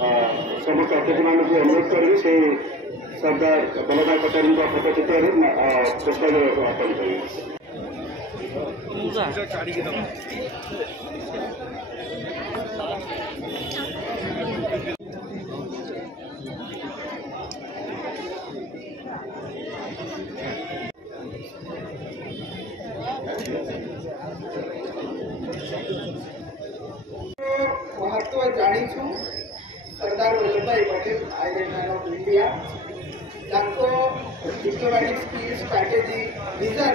समस्त अतिथि मान को अनुरोध करी से सरदार वल्लभ भाई पटेल फोटोचित्र पुष्पांजलि अर्पण करेंगे। महत्व जाणीछु सरदार Vallabh bhai Patel island man of India diplomatic skill strategy vision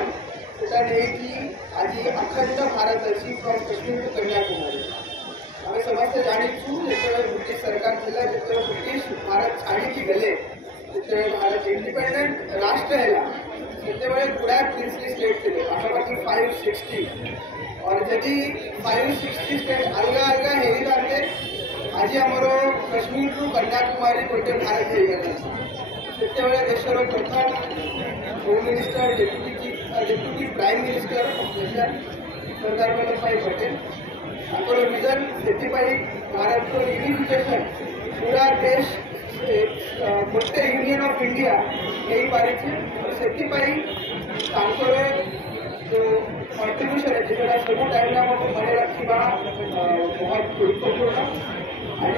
सेटा नहीं आज अखंड भारत अच्छी फ्रॉम कश्मीर टू कन्याकुमारी आम समस्त जाणीछु जो ब्रिटिश सरकार थिला जो ब्रिटिश भारत छाड़ी गले जो भारत इंडिपेंडेंट राष्ट्र है से गुड़ा प्रिंसली स्टेट थे पाखापाखि 560 और जदि 560 स्टेट अलग अलग हेरी बारे आज आमर कश्मीर टू कन्याकुमारी गोटे भारत हो गला से देशर प्रथम home minister deputy prime minister Sardar Vallabh bhai Patel आमर विजन से भारत को यूनिफिकेशन पूरा देश गोटे यूनियन ऑफ इंडिया नहीं पारी से जो कंट्रीब्यूशन है जोटा सब टाइम आमको मन रखा बहुत गुरुत्वपूर्ण आज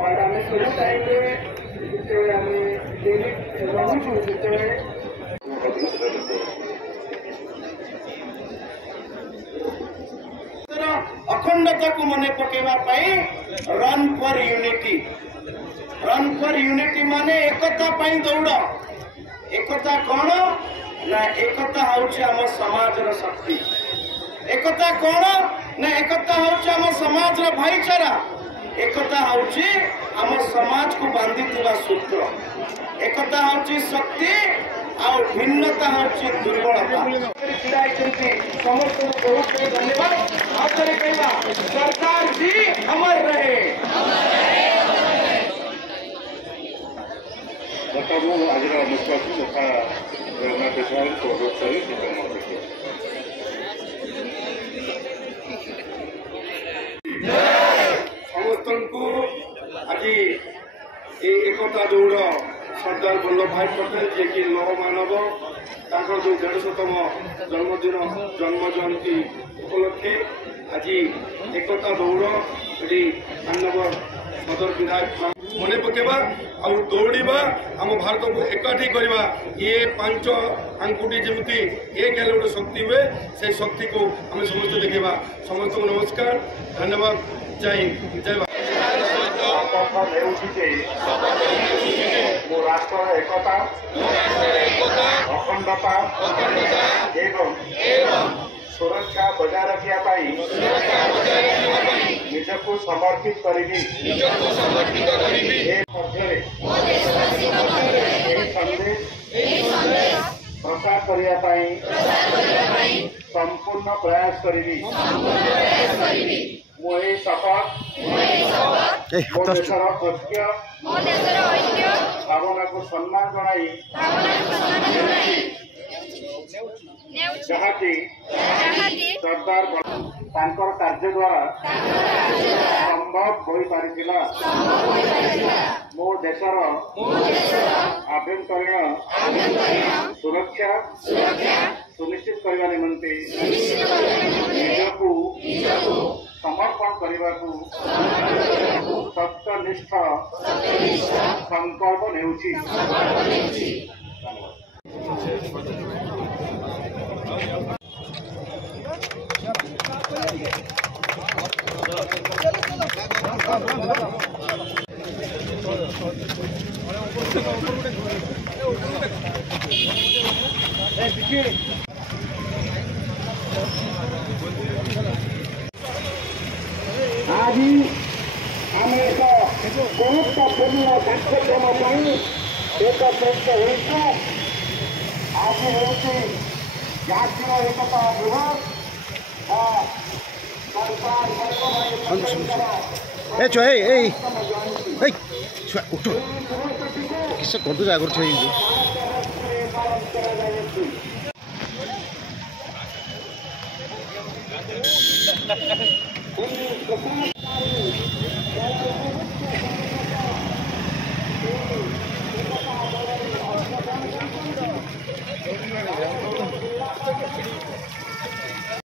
और आम सब टाइम रोचु अखंडता को मन पकेवाई रन फॉर यूनिटी माने एकता पाई दौड़ एकता कौन ना एकता हूँ आम समाज शक्ति एकता कौन ना एकता हूँ आम समाज भाईचारा एकता हूँ आम समाज को बांधी सूत्र एकता हूँ शक्ति आ भिन्नता हूँ दुर्बलता समस्त को बहुत धन्यवाद आखिर कहवा सरकार जी अमर रहे आज मुख्य तथा जगन्नाथ पेशवाई को अनुरोध करें समस्त को आज एकता दौड़ सरदार वल्लभ भाई पटेल जे कि लौह मानव जो 150तम जन्मदिन जन्म जयंती उपलक्षे आज एकता दौड़ ये मानव सदर विधायक मन पकेबा आ दौड़ा आम भारत को एकाठी करवा ये 5 आंकुटी जमी एक हेल्ले गोटे शक्ति हुए से शक्ति को आम समस्त देखा समस्त को नमस्कार धन्यवाद जय हिंद जय मो राष्ट्र एकता अखंडता एवं सुरक्षा बजाय रखा निजको समर्पित करी संदेश प्रसार करने संपूर्ण प्रयास करी मुझे शपथ मो देशर ऐक्य भावना को सम्मान जनाई जहाँकि सरदार कार्य द्वारा संभव हो पारिथिला मो देशर आभ्यंतरीण सुरक्षा सुनिश्चित करने निमंते निजको समर्पण करने को सत्यनिष्ठ संकल्प नेउछि। आज आम एक गुरुत्वपूर्ण कार्यक्रम एकत्रित हो आज हूँ जातीय एकता दिवस किस कर आगर छे ବହୁତ